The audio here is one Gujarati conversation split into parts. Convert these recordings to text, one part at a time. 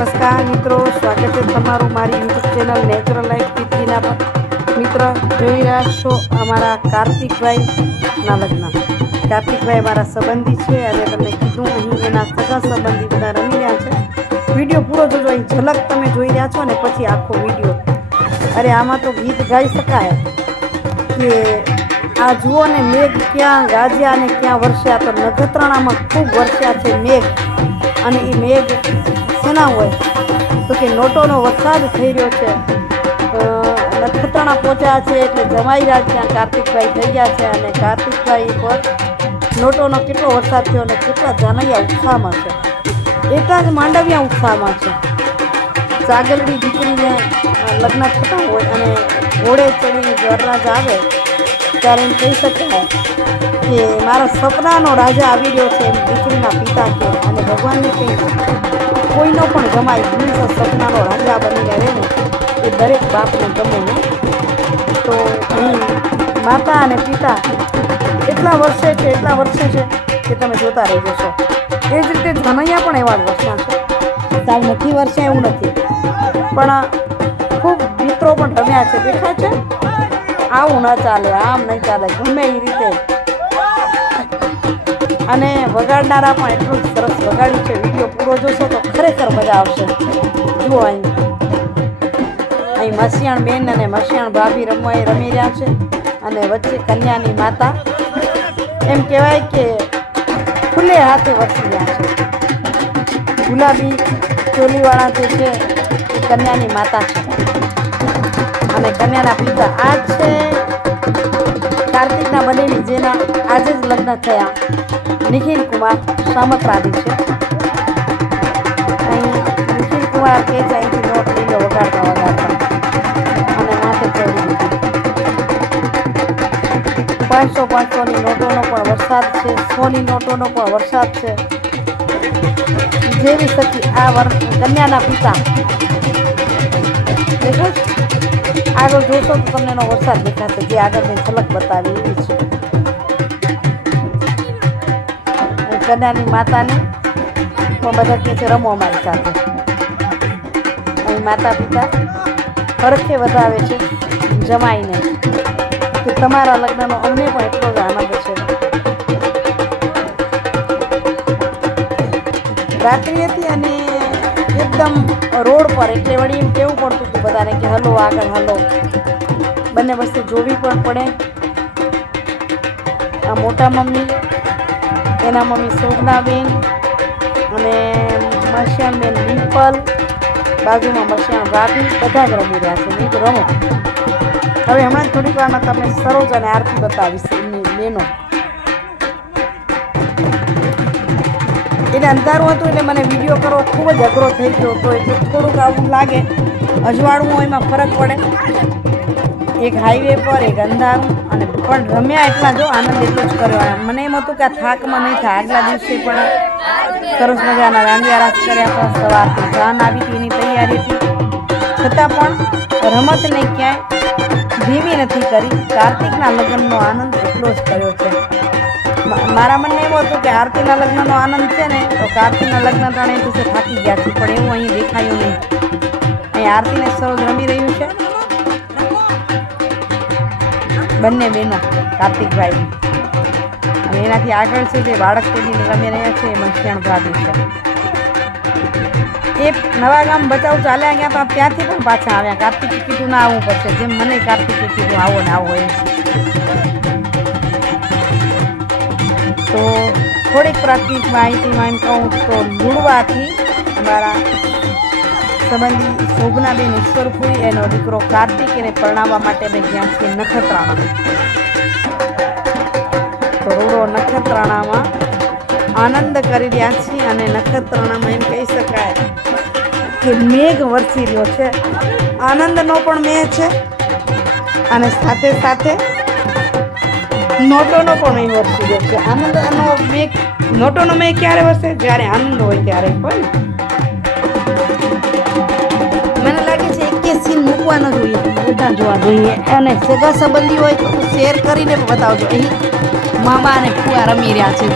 નમસ્કાર મિત્રો, સ્વાગત છે તમારું મારી યુટ્યુબ ચેનલ નેચરલ લાઈફ પીપીના પર. મિત્ર, જોઈ રહ્યા છો અમારા કાર્તિકભાઈના લગ્ન. કાર્તિકભાઈ મારા સંબંધી છે અને તમને કીધું અહીં એના સગા સંબંધી બધા રમી રહ્યા છે. વીડિયો પૂરો જોજો, અહીં ઝલક તમે જોઈ રહ્યા છો ને પછી આખો વીડિયો. અરે, આમાં તો ગીત ગાઈ શકાય. કે આ જુઓ ને મેઘ ક્યાં ગાજ્યા અને ક્યાં વરસ્યા. તો નખત્રાણામાં ખૂબ વરસ્યા છે મેઘ. અને એ મેઘ શેના હોય. તો કે નોટોનો વરસાદ થઈ રહ્યો છે. નખત્રાણા પહોંચ્યા છે એટલે જમાઈ રાજ ત્યાં કાર્તિકભાઈ થઈ ગયા છે અને કાર્તિકભાઈ પર નોટોનો કેટલો વરસાદ થયો અને કેટલા જાનૈયા ઉત્સાહમાં છે. એટલા જ માંડવિયા ઉત્સાહમાં છે. સાગરડી દીકરીને લગ્ન થતા હોય અને ઘોડે ચડીને વરરાજ આવે, ત્યારે એમ કહી શકાય કે મારા સપનાનો રાજા આવી રહ્યો છે એમ દીકરીના પિતા કે અને ભગવાનને કંઈ કોઈનો પણ જમાય હંમેશા સપનાનો રાજા બનીને રહે ને, એ દરેક બાપને ગમે ને. તો અહીં માતા અને પિતા એટલા વર્ષે છે, એટલા વર્ષે છે કે તમે જોતા રહી જશો એ જ રીતે ધનૈયા પણ એવા જ વર્ષના છે. સાવ નથી વર્ષે એવું નથી. પણ ખૂબ મિત્રો પણ રમ્યા છે, દેખાય છે? આવું ન ચાલે, આમ નહીં ચાલે, ગમે એ રીતે. અને વગાડનારા પણ એટલું જ સરસ વગાડ્યું છે. વીડિયો પૂરો જોશો તો ખરેખર મજા આવશે. જુઓ અહીં. અહીં મસિયાણ બેન અને મસિયાણ ભાભી રમવા એ રમી રહ્યા છે અને વચ્ચે કન્યાની માતા. એમ કહેવાય કે ખુલ્લે હાથે વસી રહ્યા છે. ગુલાબી ચોલીવાળા જે છે, એ કન્યાની માતા છે. અને કન્યાના પિતા આ છે કાર્તિકના બનેલી, જેના આજે જ લગ્ન થયા. નિખિલ કુમાર સામત્રાદી છે. અહીં નિખિલ કુમાર કે જ અહીંથી નોટ લઈ લો વગાડતા વગાડતા અને માથે ચડી દીધી પાંચસો પાંચસોની નોટોનો પણ વરસાદ છે. સોની નોટોનો પણ વરસાદ છે. જેવી સખી આ વર, કન્યાના પિતા. આગળ જોશો તો તમને એનો વરસાદ દેખાશે. જે આગળ મેં ઝલક બતાવી એવી છે. કન્યાની માતાને બધા છે, રમો અમારી સાથે. અહીં માતા પિતા હરખે વધાવે છે, જમાઈને. કે તમારા લગ્નનો અમને પણ એટલો જ આનંદ છે. રાત્રિ હતી અને એકદમ રોડ પર, એટલે વળી એમ કેવું પડતું હતું બધાને કે, હલો, આગળ હલો. બંને વસ્તુ જોવી પણ પડે. આ મોટા મમ્મી એના મમ્મી શોભનાબેન અને મરશિયાનબેન ડિમ્પલ, બાજુમાં મરશિયાણ રાબી બધા જ રમી રહ્યા છે. નહીં રમો. હવે હમણાં થોડીક વારમાં તમને સરોજ અને આરતી બતાવીશ એમની બહેનો. એને અંધારું હતું એટલે મને વીડિયો કરવો ખૂબ જ અઘરો થઈ ગયો હતો. એટલે થોડુંક આવું લાગે. અજવાળું એમાં ફરક પડે. એક હાઈવે પર, એક અંધારું, અને પણ રમ્યા એટલા જો આનંદ એટલો જ કર્યો. મને એમ હતું કે આ થાકમાં નહીં થાય. આગલા દિવસે પણ સરસ મજાના દાંડિયા રાસ કર્યા પણ સવારથી જાન આવી હતી, એની તૈયારી હતી. છતાં પણ રમતને ક્યાંય ધીમી નથી કરી. કાર્તિકના લગ્નનો આનંદ એટલો જ કર્યો છે. મારા મનને એવું હતું કે આરતીના લગ્નનો આનંદ છે ને, તો કાર્તિકના લગ્ન ત્રણે દિવસે થાકી ગયા છે. પણ એવું અહીં દેખાયું નહીં. અહીં આરતીને સરોજ રમી રહ્યું છે. બંને બહેનો, કાર્તિકભાઈ. અને એનાથી આગળ છે જે બાળક પેઢીને રમી રહ્યા છે, એ મનસ્યાણ ભાભી છે. એ નવા ગામ બચાવ ચાલ્યા ગયા પણ ત્યાંથી પણ પાછા આવ્યા. કાર્તિકે કીધું, ના આવવું પડશે. જેમ મને કાર્તિકે કીધું, આવો ને આવો એમ. તો થોડીક પ્રાથમિક માહિતીમાં એમ કહું તો લુડવાથી અમારા સંબંધી શોભનાબેન ઈશ્વરપુરી એનો દીકરો કાર્તિક એને પરણાવવા માટે અમે ગયા છીએ નખત્રાણા કરોડો નખત્રાણામાં આનંદ કરી રહ્યા છીએ અને નખત્રાણામાં એમ કહી શકાય કે મેઘ વરસી રહ્યો છે. આનંદનો પણ મેઘ છે અને સાથે સાથે નોટોનો પણ મેં વરસી રહ્યો છે. આનંદનો મેઘ નોટોનો મેઘ ક્યારે વરસે? જ્યારે આનંદ હોય ત્યારે, હોય ને? મૂકવાનો જોઈએ. બધા જોવા જોઈએ. અને સગા સંબંધી હોય તો શેર કરીને બતાવજો. અહીં મામા અને ફુવા રમી રહ્યા છે.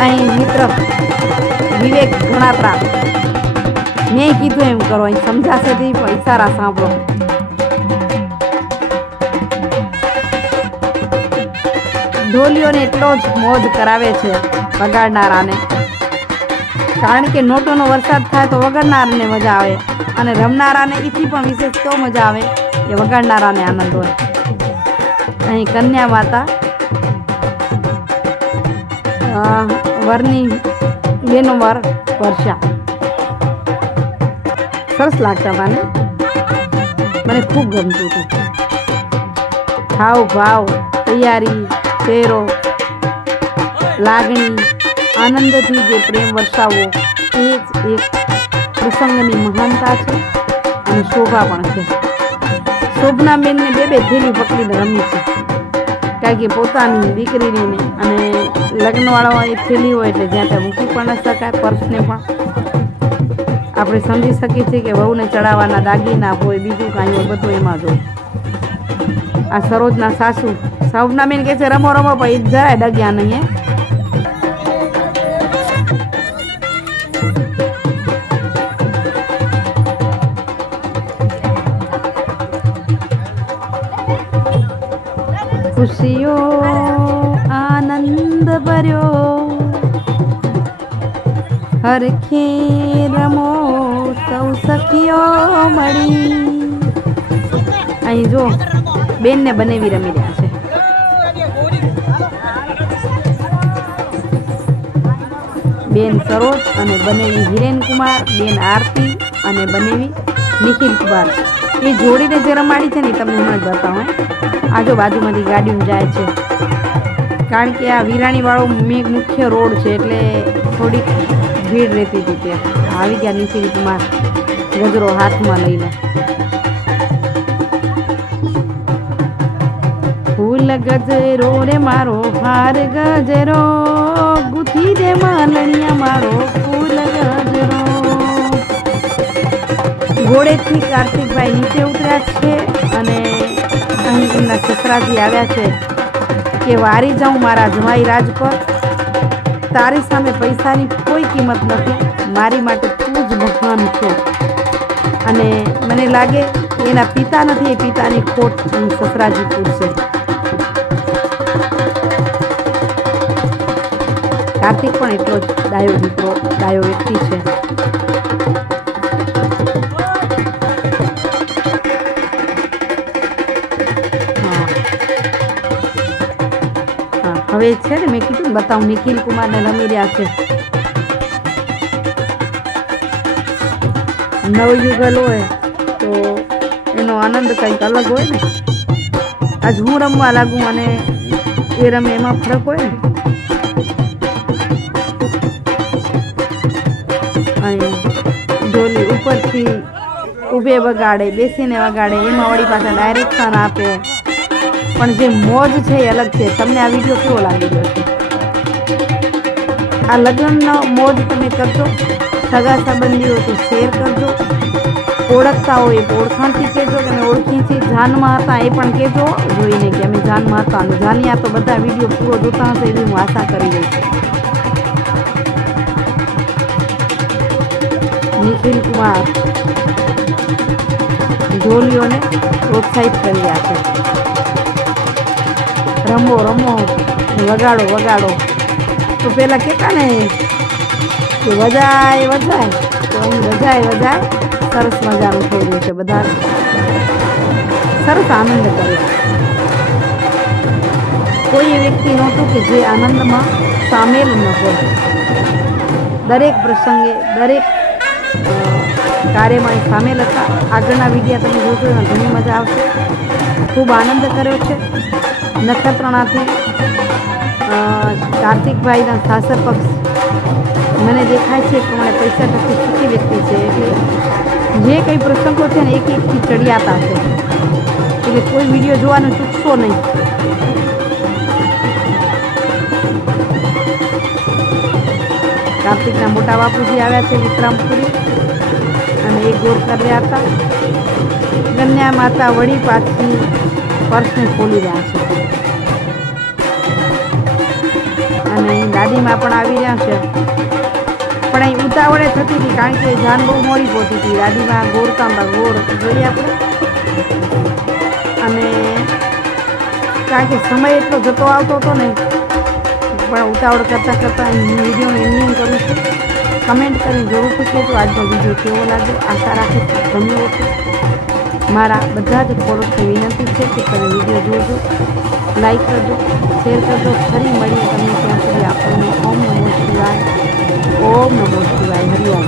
અહીં મિત્ર વિવેક ગણાત્રા મેં કીધું એમ કરો. અહીં સમજાશે તે ઈશારા સાંભળો. ઢોલીઓને એટલો જ મોજ કરાવે છે વગાડનારાને કારણ કે નોટોનો વરસાદ થાય તો વગાડનારને મજા આવે અને રમનારાને એથી પણ વિશેષ તો મજા આવે કે વગાડનારાને આનંદ હોય. અહીં કન્યા માતા વરની બેનો વર વર્ષા. સરસ લાગતા મને મને ખૂબ ગમતું હતું. હાવ ભાવ, તૈયારી ચહેરો લાગણી આનંદથી જે પ્રેમ વરસાવવો એ જ એક પ્રસંગની મહાનતા છે અને શોભા પણ છે. શોભનાબેનને બે બે થેલી પકડીને રમી છે. કારણ કે પોતાની દીકરીની અને લગ્નવાળા એ થેલી હોય એટલે જ્યાં ત્યાં મૂકી પણ ન શકાય, પર્સને પણ. આપણે સમજી શકીએ છીએ કે વહુને ચડાવવાના દાગીના હોય બીજું કાંઈ હોય, બધું એમાં જો આ સરોજના સાસુ. સૌના બેન કહે છે, રમો રમો, પણ એ જરાય ડગ્યા નહીં ખુશીઓ આનંદ ભર્યો હરખે રમો સૌ સખીઓ મળી અહીં જો બેનને બનેવી રમી રહ્યા છે બેન સરોજ અને બનેવી હિરેન કુમાર બેન આરતી અને બનેવી નિખિલ કુમાર એ જોડીને જે રમાડી છે ને તમને હમણાં જ બતાવું આ જો બાજુમાંથી જાય છે. કારણ કે આ વિરાણીવાળો મુખ્ય રોડ છે એટલે થોડીક ભીડ રહેતી હતી ત્યાં. આવી ગયા નીચે રીતમાં ગજરો હાથમાં લઈને. ફૂલ ગજરો રે મારો હાર ગજરો ગુથી દે માલણિયા ઘોડેથી કાર્તિકભાઈ નીચે ઉતર્યા છે અને અહીં એમના સસરાજી આવ્યા છે કે વારી જાઉં મારા જમાઈ રાજ પર. તારી સામે પૈસાની કોઈ કિંમત નથી, મારી માટે તું જ ભગવાન છે. અને મને લાગે એના પિતા નથી, એ પિતાની ખોટ સસરાજી પૂરશે કાર્તિક પણ એટલો જ ડાયો દીકરો, ડાયો વ્યક્તિ છે. હવે છે ને મેં કીધું બતાવું, નિખિલ કુમારને રમી રહ્યા છે. નવયુગલ હોય તો એનો આનંદ કંઈક અલગ હોય ને. આજ હું રમવા લાગું અને એ રમે એમાં ફરક હોય ને. અને ઢોલી ઉપરથી ઊભે વગાડે બેસીને વગાડે, એમાં વળી પાછા ડાયરેક્શન આપે. પણ જે મોજ છે એ અલગ છે. તમને આ વીડિયો કેવો લાગી ગયો છે આ લગ્નનો મોજ તમે કરજો. સગા સંબંધીઓ તો શેર કરજો. ઓળખતા હોય તો ઓળખાણથી કહેજો કે અમે ઓળખીથી જાનમાં હતા એ પણ કહેજો. જોઈને કે અમે જાનમાં હતા અને જાનિયા તો બધા વીડિયો પૂરો જોતા હશે એવી હું આશા કરી રહી છું. નિખિલ કુમાર ઢોલીઓને પ્રોત્સાહિત કરી આપે છે. રમો રમો, વગાડો વગાડો. તો પેલા કહેતા ને કે વજાય વધાય તો અહીં વધાય વધાય સરસ મજાનું થઈ રહ્યું છે બધા સરસ આનંદ કરે કોઈ વ્યક્તિ નહોતું કે જે આનંદમાં સામેલ ન હોય. દરેક પ્રસંગે, દરેક કાર્યમાં સામેલ હતા. આગળના વિડીયા તમે જોશો એમાં ઘણી મજા આવશે. ખૂબ આનંદ કર્યો છે. નખત્રાણાથી કાર્તિકભાઈના સાસર પક્ષ મને દેખાય છે પ્રમાણે પૈસા ટકી સુખી વ્યક્તિ છે. એટલે જે કંઈ પ્રસંગો છે ને એક એકથી ચડિયાતા છે. એટલે કોઈ વીડિયો જોવાનું ચૂકશો નહીં. કાર્તિકના મોટા બાપુજી આવ્યા છે વિક્રમપુરી અને એક ગોર કર્યા હતા. કન્યા માતા વળી પાછી પર્સને ખોલી રહ્યા છે. અને દાદીમાં પણ આવી રહ્યા છે. પણ અહીં ઉતાવળે થતી હતી કારણ કે જાન બહુ મોડી પહોંચી હતી. ગાડીમાં ગોળતાંબા ગોળ જોઈએ આપણે. અને કારણ કે સમય એટલો જતો આવતો હતો ને, પણ ઉતાવળ કરતાં કરતાં વિડીયોનું એન્ડિંગ કરું છું. કમેન્ટ કરી જરૂર પૂછો તો આજનો વીડિયો કેવો લાગ્યો? આશા રાખું છું. ગમ્યો હશે મારા બધા જ ફોલોસને વિનંતી છે કે તમે વીડિયો જોજો લાઈક કરજો શેર કરજો. ફરી મળીએ તમને ત્યાં સુધી. આપણને ઓમ નમો શિવાય, ઓમ નમો શિવાય. હરિઓમ